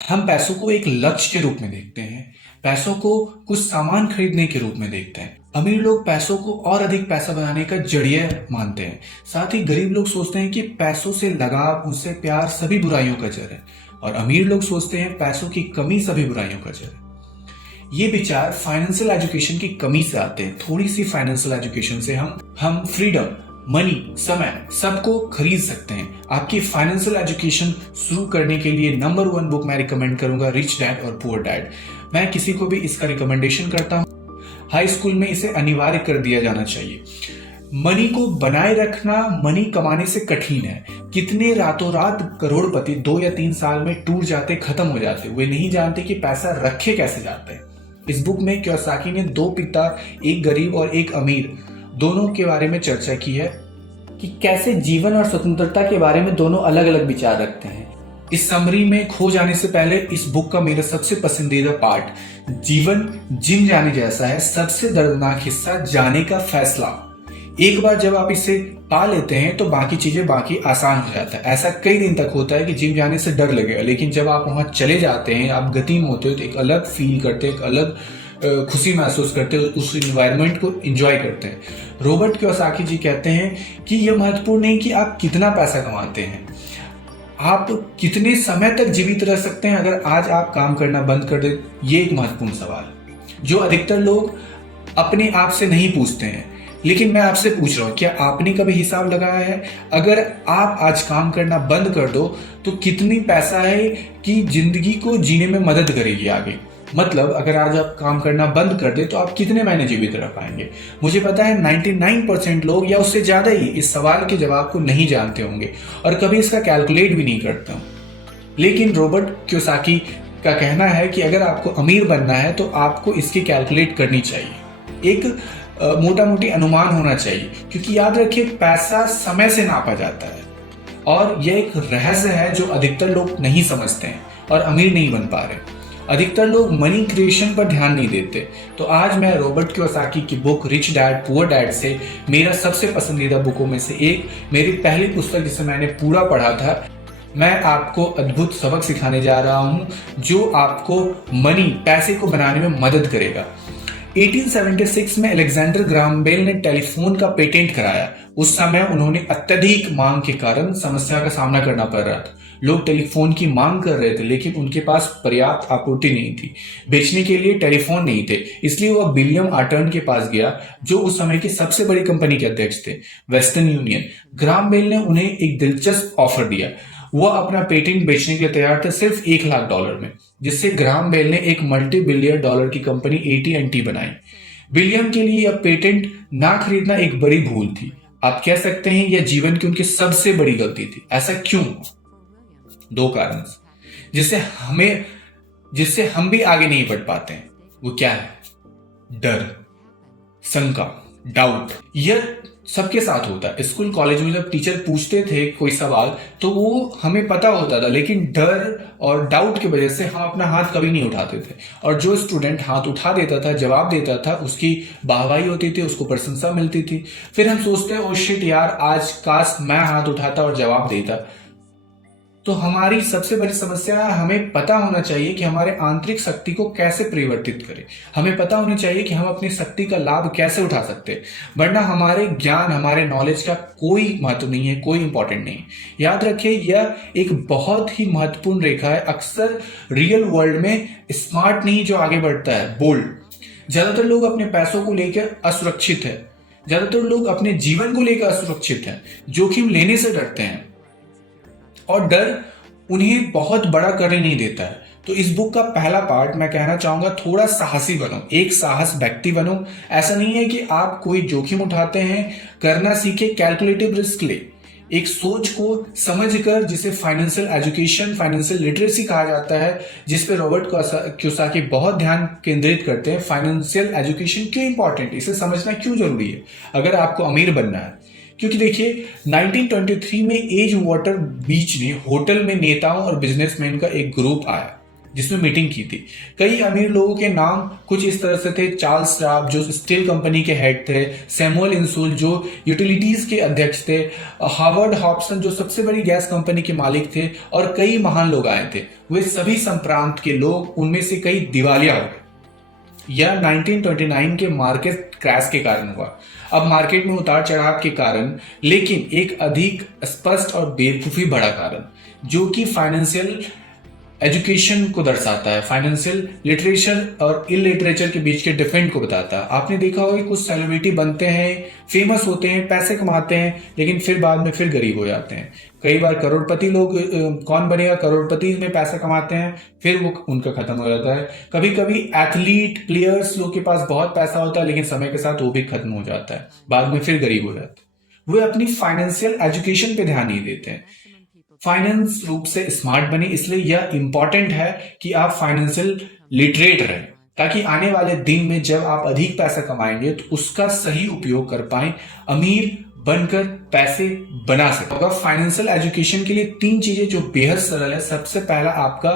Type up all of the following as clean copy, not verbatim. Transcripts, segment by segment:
हम पैसों को एक लक्ष्य के रूप में देखते हैं। पैसों को कुछ सामान खरीदने के रूप में देखते हैं। अमीर लोग पैसों को और अधिक पैसा बनाने का जरिया मानते हैं। साथ ही गरीब लोग सोचते हैं कि पैसों से लगाव, उनसे प्यार सभी बुराइयों का जड़ है। और अमीर लोग सोचते हैं पैसों की कमी सभी बुराइयों का जड़ है। ये विचार फाइनेंशियल एजुकेशन की कमी से आते हैं। थोड़ी सी फाइनेंशियल एजुकेशन से हम फ्रीडम, मनी, समय सबको खरीद सकते हैं। आपकी फाइनेंशियल एजुकेशन शुरू करने के लिए नंबर 1 बुक मैं रिकमेंड करूंगा, रिच डैड और पुअर डैड। मैं किसी को भी इसका रिकमेंडेशन करता हूँ। हाई स्कूल में इसे अनिवार्य कर दिया जाना चाहिए। मनी को बनाए रखना मनी कमाने से कठिन है। कितने रातों रात करोड़पति 2 या 3 साल में टूट जाते, खत्म हो जाते। वे नहीं जानते कि पैसा रखे कैसे जाता है। इस बुक में कियोसाकी ने 2 पिता, एक गरीब और एक अमीर, दोनों के बारे में चर्चा की है कि कैसे जीवन और स्वतंत्रता के बारे में दोनों अलग अलग विचार रखते हैं। इस समरी में खो जाने से पहले इस बुक का मेरा सबसे पसंदीदा पार्ट, जीवन जिम जाने जैसा है, सबसे दर्दनाक हिस्सा जाने का फैसला। एक बार जब आप इसे पा लेते हैं तो बाकी चीजें बाकी आसान हो जाता है। ऐसा कई दिन तक होता है कि जिम जाने से डर लगेगा, लेकिन जब आप वहां चले जाते हैं, आप गति में होते हो, तो एक अलग फील करते हैं, एक अलग खुशी महसूस करते हैं, उस इन्वायरमेंट को एंजॉय करते हैं। रॉबर्ट कियोसाकी जी कहते हैं कि यह महत्वपूर्ण नहीं कि आप कितना पैसा कमाते हैं, आप कितने समय तक जीवित रह सकते हैं अगर आज आप काम करना बंद कर दे। ये एक महत्वपूर्ण सवाल है जो अधिकतर लोग अपने आप से नहीं पूछते हैं, लेकिन मैं आपसे पूछ रहा हूं, क्या आपने कभी हिसाब लगाया है अगर आप आज काम करना बंद कर दो तो कितनी पैसा है कि जिंदगी को जीने में मदद करेगी आगे। मतलब अगर आज आप काम करना बंद कर दे तो आप कितने महीने जीवित रह पाएंगे। मुझे पता है 99% लोग या उससे ज्यादा ही इस सवाल के जवाब को नहीं जानते होंगे और कभी इसका कैलकुलेट भी नहीं करते हों। लेकिन रॉबर्ट कियोसाकी का कहना है कि अगर आपको अमीर बनना है तो आपको इसकी कैलकुलेट करनी चाहिए। एक मोटा मोटी अनुमान होना चाहिए, क्योंकि याद रखिए पैसा समय से नापा जाता है और यह एक रहस्य है जो अधिकतर लोग नहीं समझते हैं और अमीर नहीं बन पा रहे। अधिकतर लोग मनी क्रिएशन पर ध्यान नहीं देते। तो आज मैं रॉबर्ट कियोसाकी की book rich dad poor dad से, मेरा सबसे पसंदीदा बुकों में से एक, मेरी पहली पुस्तक जिसे मैंने पूरा पढ़ा था, मैं आपको अद्भुत सबक सिखाने जा रहा हूं जो आपको मनी, पैसे को बनाने में मदद करेगा। 1876 में अलेक्जेंडर ग्राहम बेल ने टेलीफोन का पेटेंट कराया। उस समय उन्होंने अत्यधिक मांग के कारण समस्या का सामना करना पड़ रहा था। लोग टेलीफोन की मांग कर रहे थे, लेकिन उनके पास पर्याप्त आपूर्ति नहीं थी। बेचने के लिए टेलीफोन नहीं थे, इसलिए वह विलियम आर्टर्न के पास गया, जो उस समय की सबसे बड़ी कंपनी के अध्यक्ष थे, वेस्टर्न यूनियन। ग्राहम बेल ने उन्हें एक दिलचस्प ऑफर दिया। वह अपना पेटेंट बेचने के लिए तैयार थे सिर्फ $1 लाख में, जिससे ग्राहम बेल ने एक मल्टी बिलियन डॉलर की कंपनी AT&T बनाई। विलियम के लिए यह पेटेंट ना खरीदना एक बड़ी भूल थी। आप कह सकते हैं यह जीवन की उनकी सबसे बड़ी गलती थी। ऐसा क्यों? 2 कारण जिससे हम भी आगे नहीं बढ़ पाते हैं। वो क्या है? डर, शंका, डाउट। यह सबके साथ होता है। स्कूल कॉलेज में जब टीचर पूछते थे कोई सवाल तो वो हमें पता होता था, लेकिन डर और डाउट की वजह से हम अपना हाथ कभी नहीं उठाते थे। और जो स्टूडेंट हाथ उठा देता था, जवाब देता था, उसकी वाहवाही होती थी, उसको प्रशंसा मिलती थी। फिर हम सोचते हैं, ओ शिट यार, आज काश मैं हाथ उठाता और जवाब देता। तो हमारी सबसे बड़ी समस्या है, हमें पता होना चाहिए कि हमारे आंतरिक शक्ति को कैसे परिवर्तित करें। हमें पता होना चाहिए कि हम अपनी शक्ति का लाभ कैसे उठा सकते हैं, वरना हमारे ज्ञान, हमारे नॉलेज का कोई महत्व नहीं है, कोई इंपॉर्टेंट नहीं है। याद रखिए, यह एक बहुत ही महत्वपूर्ण रेखा है। अक्सर रियल वर्ल्ड में स्मार्ट नहीं जो आगे बढ़ता है, बोल्ड। ज्यादातर लोग अपने पैसों को लेकर असुरक्षित है। ज्यादातर लोग अपने जीवन को लेकर असुरक्षित हैं, जोखिम लेने से डरते हैं और डर उन्हें बहुत बड़ा करने नहीं देता है। तो इस बुक का पहला पार्ट मैं कहना चाहूंगा, थोड़ा साहसी बनो, एक साहस व्यक्ति बनो। ऐसा नहीं है कि आप कोई जोखिम उठाते हैं, करना सीखे, कैलकुलेटिव रिस्क ले। एक सोच को समझकर, जिसे फाइनेंशियल एजुकेशन, फाइनेंशियल लिटरेसी कहा जाता है, जिस पे रॉबर्ट कियोसाकी बहुत ध्यान केंद्रित करते हैं। फाइनेंशियल एजुकेशन क्यों इंपॉर्टेंट, इसे समझना क्यों जरूरी है अगर आपको अमीर बनना है। क्योंकि देखिए, 1923 में एज वाटर बीच ने होटल में नेताओं और बिजनेसमैन का एक ग्रुप आया, जिसमें मीटिंग की थी। कई अमीर लोगों के नाम कुछ इस तरह से थे: चार्ल्स श्वाब जो स्टील कंपनी के हेड थे, सैमुअल इंसूल जो यूटिलिटीज के अध्यक्ष थे, हार्वर्ड हॉब्सन जो सबसे बड़ी गैस कंपनी के मालिक थे, और कई महान लोग आए थे। वे सभी संप्रांत के लोग, उनमें से कई दिवालिया हो गए। यह 1929 के मार्केट क्रैश के कारण हुआ। अब मार्केट में उतार चढ़ाव के कारण, लेकिन एक अधिक स्पष्ट और बेवकूफी भरा कारण, जो कि फाइनेंशियल एजुकेशन को दर्शाता है, फाइनेंशियल लिटरेचर और इलिटरेचर के बीच के डिफरेंट को बताता है। आपने देखा होगा कि कुछ सेलिब्रिटी बनते हैं, फेमस होते हैं, पैसे कमाते हैं, लेकिन फिर बाद में फिर गरीब हो जाते हैं। कई बार करोड़पति लोग, कौन बनेगा करोड़पति में पैसा कमाते हैं, फिर वो उनका खत्म हो जाता है। कभी कभी एथलीट प्लेयर्स लोग के पास बहुत पैसा होता है, लेकिन समय के साथ वो भी खत्म हो जाता है, बाद में फिर गरीब हो जाते हैं। वे अपनी फाइनेंशियल एजुकेशन पे ध्यान नहीं देते हैं, फाइनेंस रूप से स्मार्ट बने। इसलिए यह इंपॉर्टेंट है कि आप फाइनेंशियल लिटरेट रहें, ताकि आने वाले दिन में जब आप अधिक पैसा कमाएंगे तो उसका सही उपयोग कर पाए, अमीर बनकर पैसे बना सके। फाइनेंशियल एजुकेशन के लिए 3 चीजें जो बेहद सरल है। सबसे पहला आपका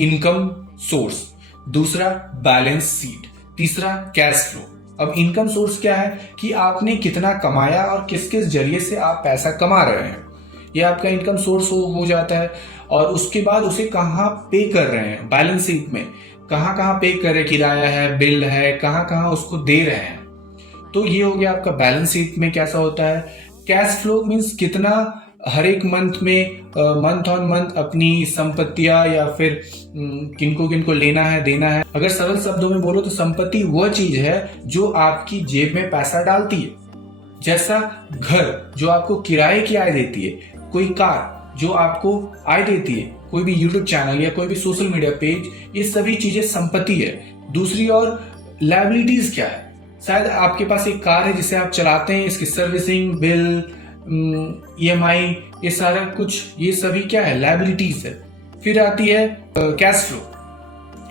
इनकम सोर्स, दूसरा बैलेंस शीट, तीसरा कैश फ्लो। अब इनकम सोर्स क्या है कि आपने कितना कमाया और किस किस जरिए से आप पैसा कमा रहे हैं, ये आपका इनकम सोर्स हो जाता है। और उसके बाद उसे कहाँ पे कर रहे हैं, बैलेंस शीट में कहाँ कहाँ पे कर रहे, किराया है, बिल है, कहाँ कहाँ उसको दे रहे हैं। तो ये हो गया आपका बैलेंस शीट में कैसा होता है। कैश फ्लो मीन्स कितना हर एक मंथ में, मंथ ऑन मंथ अपनी संपत्तियां या फिर किनको किनको लेना है, देना है। अगर सरल शब्दों में बोलो तो संपत्ति वह चीज है जो आपकी जेब में पैसा डालती है, जैसा घर जो आपको किराए की आय देती है, कोई कार जो आपको आय देती है, कोई भी यूट्यूब चैनल या कोई भी सोशल मीडिया पेज, ये सभी चीजें संपत्ति है। दूसरी ओर लायबिलिटीज क्या है, शायद आपके पास एक कार है जिसे आप चलाते हैं, इसकी सर्विसिंग, बिल, EMI, ये सारा कुछ, ये सभी क्या है, लायबिलिटीज है। फिर आती है कैश फ्लो।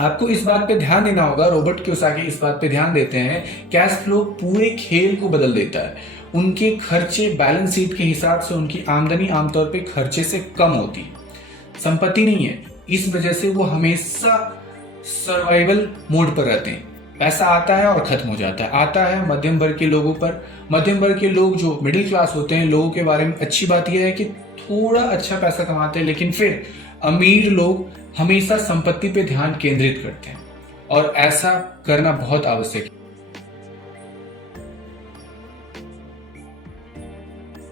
आपको इस बात पे ध्यान देना होगा, रॉबर्ट कियोसाकी इस बात पे ध्यान देते हैं, कैश फ्लो पूरे खेल को बदल देता है। उनके खर्चे बैलेंस शीट के हिसाब से उनकी आमदनी आमतौर पे खर्चे से कम होती है, संपत्ति नहीं है। इस वजह से वो हमेशा सर्वाइवल मोड पर रहते हैं। पैसा आता है और खत्म हो जाता है, आता है मध्यम वर्ग के लोगों पर। मध्यम वर्ग के लोग जो मिडिल क्लास होते हैं, लोगों के बारे में अच्छी बात यह है कि थोड़ा अच्छा पैसा कमाते हैं, लेकिन फिर अमीर लोग हमेशा संपत्ति पे ध्यान केंद्रित करते हैं, और ऐसा करना बहुत आवश्यक है।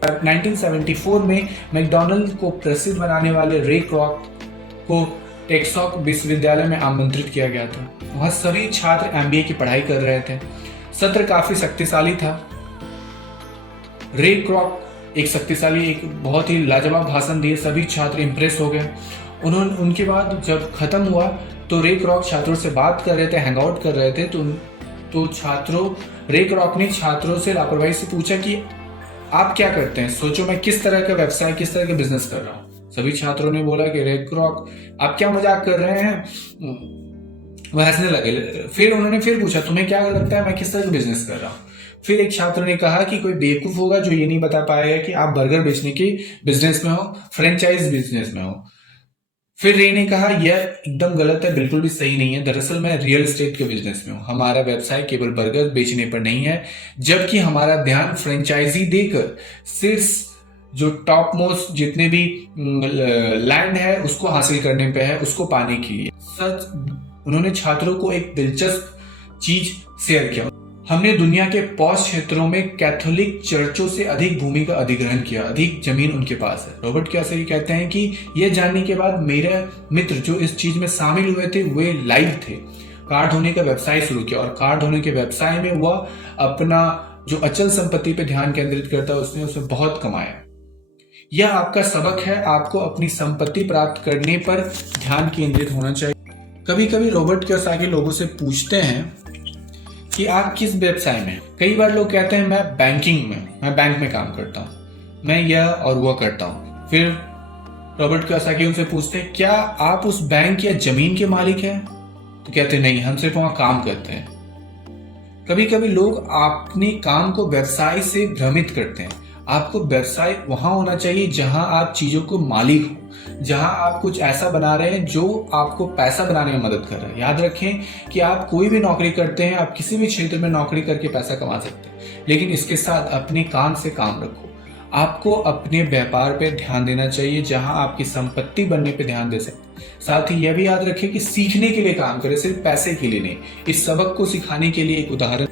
1974 में मैकडॉनल्ड को प्रसिद्ध बनाने वाले रे क्रॉक को टेक्सास विश्वविद्यालय में आमंत्रित किया गया था। वहां सभी छात्र MBA की पढ़ाई कर रहे थे। सत्र काफी शक्तिशाली था। रे क्रॉक एक शक्तिशाली, एक बहुत ही लाजवाब भाषण दिए, सभी छात्र इंप्रेस हो गए। उनके बाद जब खत्म हुआ तो रे क्रॉक छात्रों से बात कर रहे थे, हैंग आउट कर रहे थे, तो रे क्रॉक ने छात्रों से लापरवाही से पूछा कि आप क्या करते हैं, सोचो मैं किस तरह का व्यवसाय, किस तरह का बिजनेस कर रहा हूँ। सभी छात्रों ने बोला कि रे क्रॉक आप क्या मजाक कर रहे हैं, वह हंसने लगे। फिर उन्होंने फिर पूछा तुम्हें क्या लगता है मैं किस तरह का बिजनेस कर रहा हूँ। फिर एक छात्र ने कहा कि कोई बेवकूफ होगा जो ये नहीं बता पाएगा कि आप बर्गर बेचने के बिजनेस में हो, फ्रेंचाइज बिजनेस में हो। फिर रे ने कहा यह एकदम गलत है, बिल्कुल भी सही नहीं है, दरअसल मैं रियल एस्टेट के बिजनेस में हूँ। हमारा व्यवसाय केवल बर्गर बेचने पर नहीं है, जबकि हमारा ध्यान फ्रेंचाइजी देकर शीर्ष जो टॉप मोस्ट जितने भी लैंड है उसको हासिल करने पे है, उसको पाने के लिए। सच उन्होंने छात्रों को एक दिलचस्प चीज शेयर किया। हमने दुनिया के पॉश क्षेत्रों में कैथोलिक चर्चों से अधिक भूमि का अधिग्रहण किया, अधिक जमीन उनके पास है। रॉबर्ट कियोसाकी कहते हैं कि यह जानने के बाद मेरे मित्र जो इस चीज में शामिल हुए थे वे लाइव थे। कार धोने का व्यवसाय शुरू किया, और कार धोने के व्यवसाय में वह अपना जो अचल संपत्ति पे ध्यान केंद्रित करता है उसने बहुत कमाया। यह आपका सबक है, आपको अपनी संपत्ति प्राप्त करने पर ध्यान केंद्रित होना चाहिए। कभी कभी रॉबर्ट कियोसाकी लोगों से पूछते हैं कि आप किस व्यवसाय में। कई बार लोग कहते हैं मैं बैंकिंग में, मैं बैंक में काम करता हूँ, मैं यह और वह करता हूँ। फिर रॉबर्ट कियोसाकी उनसे पूछते हैं क्या आप उस बैंक या जमीन के मालिक हैं, तो कहते नहीं, हम सिर्फ वहां काम करते हैं। कभी कभी लोग अपने काम को व्यवसाय से भ्रमित करते हैं। आपको व्यवसाय वहां होना चाहिए जहां आप चीजों को मालिक हो, जहां आप कुछ ऐसा बना रहे हैं जो आपको पैसा बनाने में मदद कर रहा है। याद रखें कि आप कोई भी नौकरी करते हैं, आप किसी भी क्षेत्र में नौकरी करके पैसा कमा सकते हैं, लेकिन इसके साथ अपने काम से काम रखो। आपको अपने व्यापार पे ध्यान देना चाहिए जहां आपकी संपत्ति बनने पे ध्यान दे सकते हैं। साथ ही यह भी याद रखें कि सीखने के लिए काम करें, सिर्फ पैसे के लिए नहीं। इस सबक को सिखाने के लिए एक उदाहरण,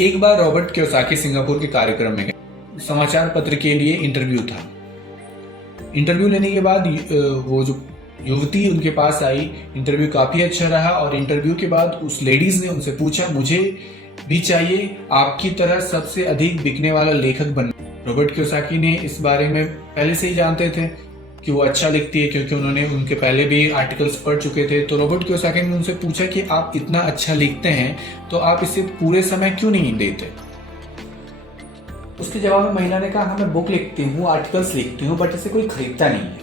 एक बार रॉबर्ट कियोसाकी सिंगापुर के कार्यक्रम में गए। समाचार पत्र के लिए इंटरव्यू था। इंटरव्यू लेने के बाद वो जो युवती उनके पास आई, इंटरव्यू काफी अच्छा रहा और इंटरव्यू के बाद उस लेडीज ने उनसे पूछा, मुझे भी चाहिए आपकी तरह सबसे अधिक बिकने वाला लेखक बनना। रॉबर्ट कियोसाकी ने इस बारे में पहले से ही जानते थे कि वो अच्छा लिखती है, क्योंकि उन्होंने उनके पहले भी आर्टिकल्स पढ़ चुके थे। तो रॉबर्ट कियोसाकी ने उनसे पूछा कि आप इतना अच्छा लिखते हैं तो आप इसे पूरे समय क्यों नहीं देते। उसके जवाब में महिला ने कहा, हाँ मैं बुक लिखती हूँ, आर्टिकल्स लिखती हूँ, बट इसे कोई खरीदता नहीं है।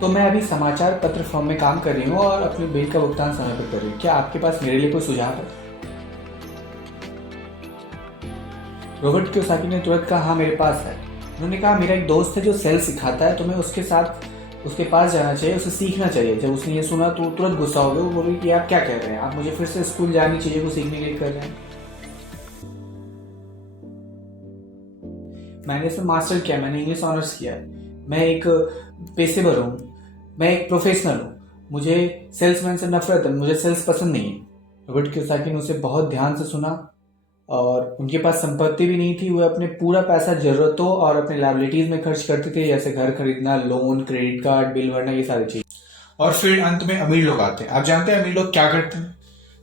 तो मैं अभी समाचार पत्र फर्म में काम कर रही हूँ और अपने बिल का भुगतान समय पर कर रही हूँ। क्या आपके पास मेरे लिए कोई सुझाव है? रॉबर्ट कियोसाकी ने तुरंत कहा, हाँ मेरे पास है। उन्होंने कहा, मेरा एक दोस्त है जो सेल्स सिखाता है, तुम्हें उसके साथ उसके पास जाना चाहिए, उसे सीखना चाहिए। जब उसने ये सुना तो तुरंत गुस्सा हो गया। वो बोली कि आप क्या कह रहे हैं, आप मुझे फिर से स्कूल जानी चीज़ों को सीखने के लिए कर रहे हैं। मैंने इसमें मास्टर किया, मैंने इंग्लिश ऑनर्स किया है, मैं एक पेशेवर हूँ, मैं एक प्रोफेशनल हूँ, मुझे सेल्समैन से नफरत है, मुझे सेल्स पसंद नहीं है। रॉबर्ट कियोसाकी ने उसे बहुत ध्यान से सुना और उनके पास संपत्ति भी नहीं थी। वो अपने पूरा पैसा जरूरतों और अपने लायबिलिटीज में खर्च करते थे, जैसे घर खरीदना, लोन, क्रेडिट कार्ड, बिल भरना, ये सारी चीज। और फिर अंत में अमीर लोग आते हैं। आप जानते हैं अमीर लोग क्या करते हैं?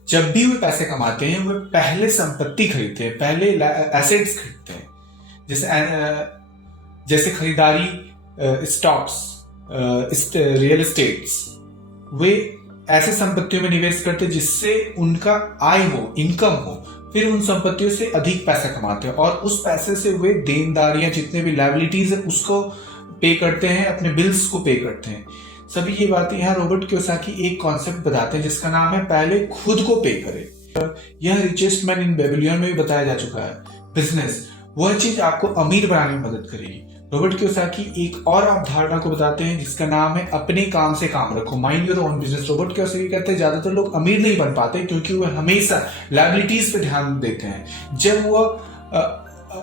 जब भी वे पैसे कमाते हैं वे पहले संपत्ति खरीदते हैं, पहले एसेट्स खरीदते हैं, जैसे खरीदारी, स्टॉक्स, रियल एस्टेट्स। वे ऐसे संपत्तियों में निवेश करते हैं जिससे उनका आय हो, इनकम हो, फिर उन संपत्तियों से अधिक पैसा कमाते हैं और उस पैसे से वे देनदारियां, जितने भी लायबिलिटीज है उसको पे करते हैं, अपने बिल्स को पे करते हैं। सभी ये बातें यहाँ रॉबर्ट कियोसाकी एक कॉन्सेप्ट बताते हैं जिसका नाम है पहले खुद को पे करें। यह रिचेस्ट मैन इन बेबीलोन में भी बताया जा चुका है। बिजनेस वह चीज आपको अमीर बनाने में मदद करेगी। रॉबर्ट कियोसाकी एक और अवधारणा को बताते हैं जिसका नाम है अपने काम से काम रखो, mind your own business. Robert Kiyosaki कहते हैं ज्यादातर लोग अमीर नहीं बन पाते क्योंकि वो हमेशा लायबिलिटीज पे ध्यान देते हैं। जब वो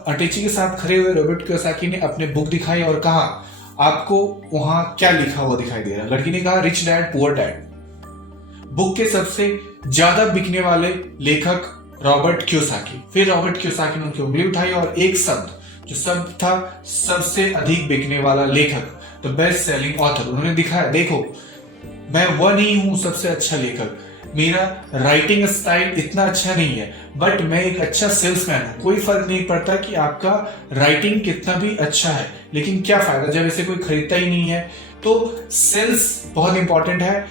अटैची के साथ खड़े हुए रॉबर्ट कियोसाकी ने अपने बुक दिखाई और कहा, आपको वहां क्या लिखा हुआ दिखाई दे रहा है? लड़की ने कहा, rich dad poor dad. Book के सबसे ज्यादा बिकने वाले लेखक रॉबर्ट कियोसाकी। फिर रॉबर्ट कियोसाकी ने उनकी उंगली उठाई और एक शब्द, जो शब्द था सबसे अधिक बिकने वाला लेखक, द बेस्ट सेलिंग ऑथर, उन्होंने दिखाया, देखो मैं वह नहीं हूं सबसे अच्छा लेखक, मेरा राइटिंग स्टाइल इतना अच्छा नहीं है, बट मैं एक अच्छा सेल्समैन हूं। कोई फर्क नहीं पड़ता कि आपका राइटिंग कितना भी अच्छा है, लेकिन क्या फायदा जब इसे कोई खरीदता ही नहीं है। तो सेल्स बहुत इंपॉर्टेंट है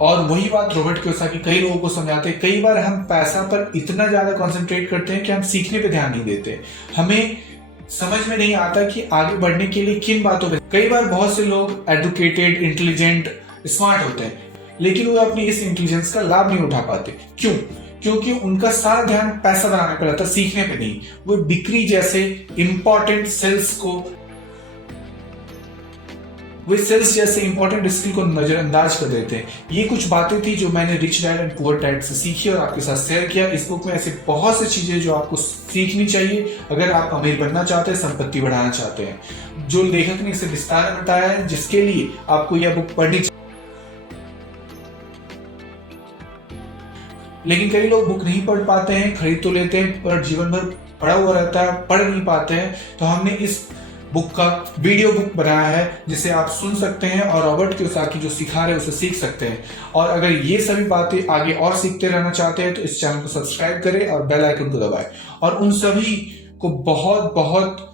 और वही बात रॉबर्ट कियोसाकी कई लोगों को समझाते हैं। कई बार हम पैसा पर इतना ज्यादा कंसंट्रेट करते हैं कि हम सीखने पे ध्यान नहीं देते। हमें समझ में नहीं आता कि आगे बढ़ने के लिए किन बातों पे। कई बार बहुत से लोग एडुकेटेड, इंटेलिजेंट, स्मार्ट होते हैं, लेकिन वो अपनी इस इंटेलिजेंस का लाभ नहीं उठा पाते। क्यों? क्योंकि उनका सारा ध्यान पैसा बनाने पर रहता, सीखने पे नहीं। वो बिक्री जैसे इंपॉर्टेंट स्किल को नजरअंदाज कर देते हैं। ये कुछ बातें थी जो मैंने rich dad and poor dad से सीखी और आपके साथ शेयर किया। इस बुक में ऐसे बहुत सी चीजें जो आपको सीखनी चाहिए अगर आप अमीर बनना चाहते हैं, संपत्ति बढ़ाना चाहते हैं। जो लेखक ने इसे विस्तार में बताया है, जिसके लिए आपको यह बुक पढ़नी चाहिए। लेकिन कई लोग बुक नहीं पढ़ पाते हैं, खरीद तो लेते हैं पर जीवन भर पड़ा हुआ रहता है, पढ़ नहीं पाते हैं। तो हमने इस बुक का वीडियो बुक बनाया है जिसे आप सुन सकते हैं और रॉबर्ट कियोसाकी जो सिखा रहे हैं उसे सीख सकते हैं। और अगर ये सभी बातें आगे और सीखते रहना चाहते हैं तो इस चैनल को सब्सक्राइब करें और बेल आइकन को दबाएं। और उन सभी को बहुत बहुत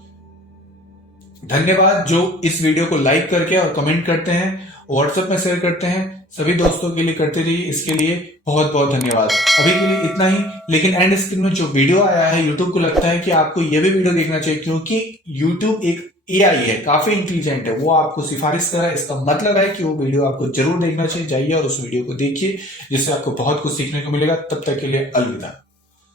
धन्यवाद जो इस वीडियो को लाइक करके और कमेंट करते हैं, व्हाट्सएप में शेयर करते हैं। सभी दोस्तों के लिए करते रहिए, इसके लिए बहुत बहुत धन्यवाद। अभी के लिए इतना ही, लेकिन एंड स्क्रीन में जो वीडियो आया है, यूट्यूब को लगता है कि आपको यह भी वीडियो देखना चाहिए क्योंकि यूट्यूब एक AI है, काफी इंटेलिजेंट है, वो आपको सिफारिश कर रहा है। इसका मतलब है कि वो वीडियो आपको जरूर देखना चाहिए। जाइए और उस वीडियो को देखिए जिससे आपको बहुत कुछ सीखने को मिलेगा। तब तक के लिए अलविदा।